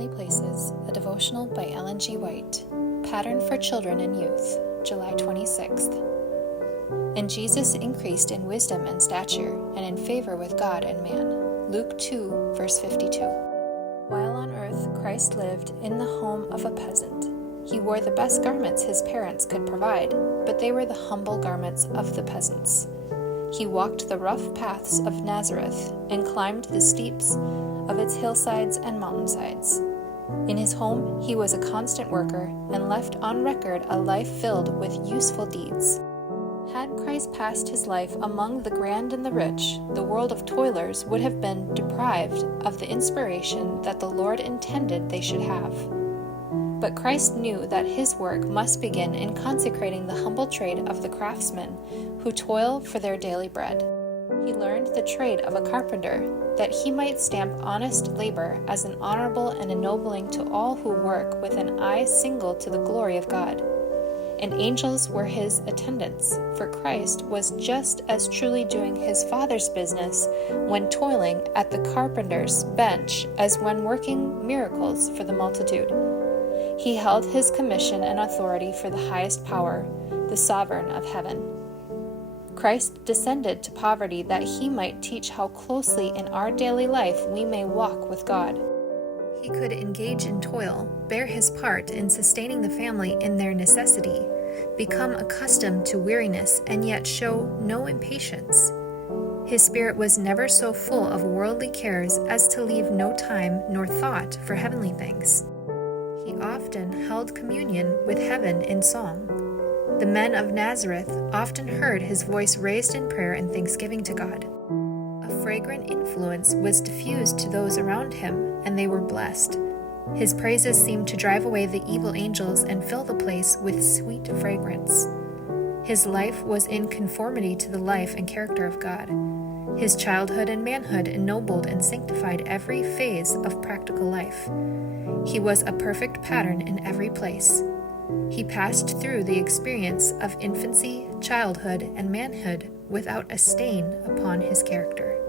Heavenly Places, a devotional by Ellen G. White, Pattern for Children and Youth, July 26th. And Jesus increased in wisdom and stature, and in favor with God and man. Luke 2, verse 52. While on earth, Christ lived in the home of a peasant. He wore the best garments his parents could provide, but they were the humble garments of the peasants. He walked the rough paths of Nazareth and climbed the steeps of its hillsides and mountainsides. In his home, he was a constant worker and left on record a life filled with useful deeds. Had Christ passed his life among the grand and the rich, the world of toilers would have been deprived of the inspiration that the Lord intended they should have. But Christ knew that his work must begin in consecrating the humble trade of the craftsmen who toil for their daily bread. He learned the trade of a carpenter, that he might stamp honest labor as an honorable and ennobling to all who work with an eye single to the glory of God. And angels were his attendants, for Christ was just as truly doing his Father's business when toiling at the carpenter's bench as when working miracles for the multitude. He held his commission and authority for the highest power, the sovereign of heaven. Christ descended to poverty that he might teach how closely in our daily life we may walk with God. He could engage in toil, bear his part in sustaining the family in their necessity, become accustomed to weariness, and yet show no impatience. His spirit was never so full of worldly cares as to leave no time nor thought for heavenly things. He often held communion with heaven in song. The men of Nazareth often heard his voice raised in prayer and thanksgiving to God. A fragrant influence was diffused to those around him, and they were blessed. His praises seemed to drive away the evil angels and fill the place with sweet fragrance. His life was in conformity to the life and character of God. His childhood and manhood ennobled and sanctified every phase of practical life. He was a perfect pattern in every place. He passed through the experience of infancy, childhood, and manhood without a stain upon his character.